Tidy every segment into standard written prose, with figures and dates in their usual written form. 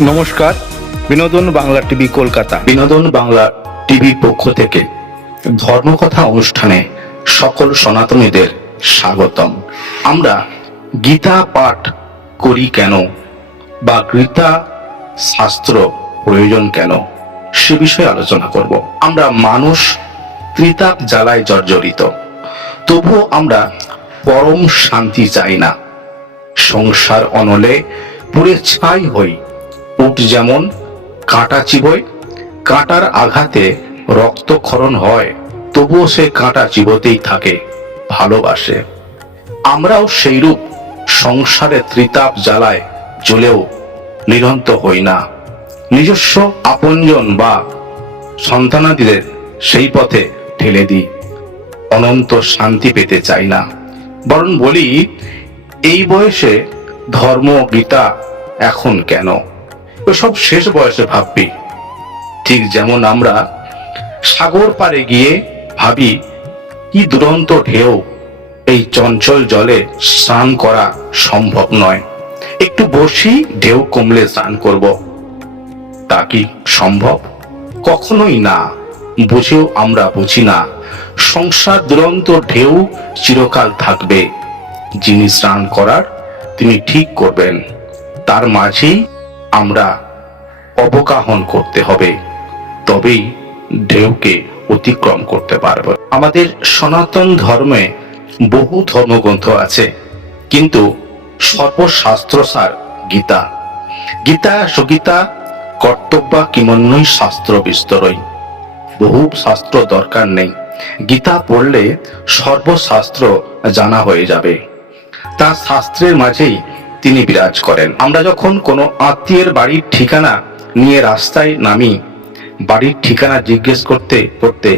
নমস্কার, বিনোদন বাংলা টিভি কলকাতা। বিনোদন বাংলা টিভির পক্ষ থেকে ধর্মকথা অনুষ্ঠানে সকল সনাতনীদের স্বাগতম। আমরা গীতা পাঠ করি কেন বা গীতা শাস্ত্র প্রয়োজন কেন সে বিষয়ে আলোচনা করব। আমরা মানুষ ত্রিতাপ জ্বালায় জর্জরিত, তবুও আমরা পরম শান্তি চাই না। সংসার অনলে পুড়ে ছাই হই, উট যেমন কাঁটা চিবোয়, কাঁটার আঘাতে রক্তক্ষরণ হয়, তবুও সে কাঁটা চিবোতেই থাকে, ভালোবাসে। আমরাও সেইরূপ সংসারে ত্রিতাপ জ্বালায় জ্বলেও নিরন্ত হই না। নিজস্ব আপনজন বা সন্তানাদিদের সেই পথে ঠেলে দিই, অনন্ত শান্তি পেতে চাই না। বরং বলি, এই বয়সে ধর্ম গীতা এখন কেন, ওসব শেষ বয়সে ভাববি। ঠিক যেমন আমরা সাগর পাড়ে গিয়ে ভাবি, কি দুরন্ত ঢেউ, এই চঞ্চল জলে স্নান করা সম্ভব নয়, একটু বসি ঢেউ কমলে স্নান করব। তা কি সম্ভব? কখনোই না। বুঝেও আমরা বুঝি না, সংসার দুরন্ত ঢেউ চিরকাল থাকবে। যিনি স্নান করার তিনি ঠিক করবেন, তার মাঝেই আমরা অবগাহন করতে হবে, তবেই ঢেউকে অতিক্রম করতে পারব। আমাদের সনাতন ধর্মে বহু ধর্মগ্রন্থ আছে, কিন্তু সর্বশাস্ত্রসার গীতা। গীতা সগীতা কর্তব্যা কিমন্যই শাস্ত্র বিস্তরই। বহু শাস্ত্র দরকার নেই, গীতা পড়লে সর্বশাস্ত্র জানা হয়ে যাবে। তার শাস্ত্রের মাঝেই তিনি বিরাজ করেন। আমরা যখন কোনো আত্মীয়ের বাড়ির ঠিকানা নিয়ে রাস্তায় নামি, বাড়ির ঠিকানা জিজ্ঞেস করতে করতে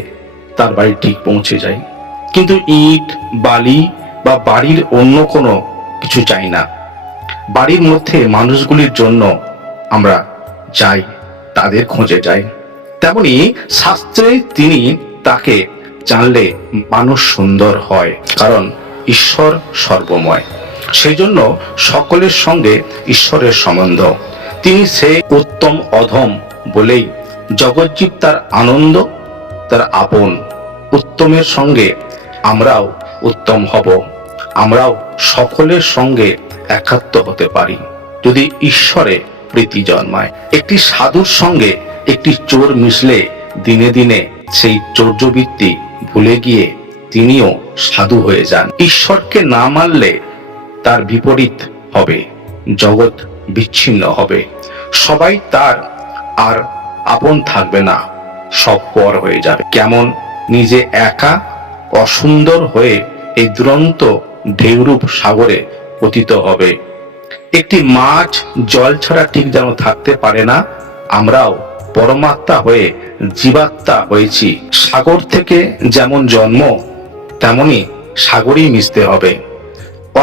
তার বাড়ি ঠিক পৌঁছে যাই, কিন্তু ইট বালি বা বাড়ির অন্য কোনো কিছু চাই না। বাড়ির মধ্যে মানুষগুলির জন্য আমরা যাই, তাদের খোঁজে যাই। তেমনি শাস্ত্রে তিনি তাকে জানলে মানুষ সুন্দর হয়, কারণ ঈশ্বর সর্বময়। সেই জন্য সকলের সঙ্গে ঈশ্বরের সম্বন্ধ। তিনি সে উত্তম অধম বলেই জগজ্জীব তার আনন্দ, তার আপন। উত্তমের সঙ্গে আমরাও উত্তম হব, আমরাও সকলের সঙ্গে একাত্ম হতে পারি যদি ঈশ্বরে প্রীতি জন্মায়। একটি সাধুর সঙ্গে একটি চোর মিশলে দিনে দিনে সেই চৌর্যবৃত্তি ভুলে গিয়ে তিনিও সাধু হয়ে যান। ঈশ্বরকে না মানলে তার বিপরীত হবে, জগৎ বিচ্ছিন্ন হবে, সবাই তার আর আপন থাকবে না, সব পর হয়ে যাবে। কেমন নিজে একা অসুন্দর হয়ে এই দুরন্ত ঢেউরূপ সাগরে পতিত হবে। একটি মাছ জল ছাড়া ঠিক যেন থাকতে পারে না, আমরাও পরমাত্মা হয়ে জীবাত্মা হয়েছি। সাগর থেকে যেমন জন্ম, তেমনি সাগরেই মিশতে হবে।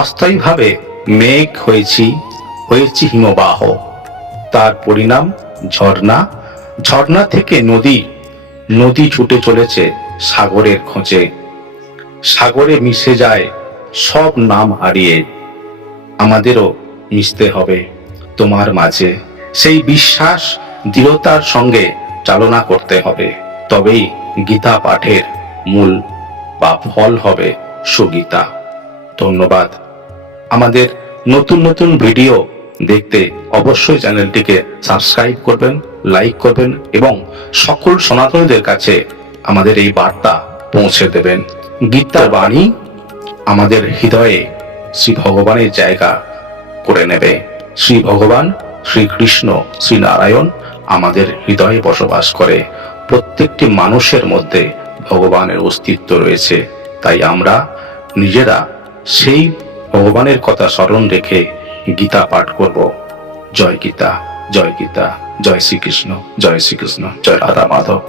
অস্থায়ীভাবে মেঘ হয়েছি, হয়েছি হিমবাহ, তার পরিণাম ঝর্ণা। ঝর্ণা থেকে নদী, নদী ছুটে চলেছে সাগরের খোঁজে। সাগরে মিশে যায় সব নাম হারিয়ে। আমাদেরও মিশতে হবে তোমার মাঝে, সেই বিশ্বাস দৃঢ়তার সঙ্গে চালনা করতে হবে, তবেই গীতা পাঠের মূল বা ফল হবে সুগীতা। ধন্যবাদ। আমাদের নতুন নতুন ভিডিও দেখতে অবশ্যই চ্যানেলটিকে সাবস্ক্রাইব করবেন, লাইক করবেন এবং সকল সনাতনীদের কাছে আমাদের এই বার্তা পৌঁছে দেবেন। গীতার বাণী আমাদের হৃদয়ে শ্রী ভগবানের জায়গা করে নেবে। শ্রী ভগবান, শ্রীকৃষ্ণ, শ্রী নারায়ণ আমাদের হৃদয়ে বসবাস করে। প্রত্যেকটি মানুষের মধ্যে ভগবানের অস্তিত্ব রয়েছে, তাই আমরা নিজেরা সেই ভগবানের কথা স্মরণ রেখে গীতা পাঠ করব। জয় গীতা, জয় গীতা, জয় শ্রীকৃষ্ণ, জয় শ্রীকৃষ্ণ, জয় রাধা মাধব।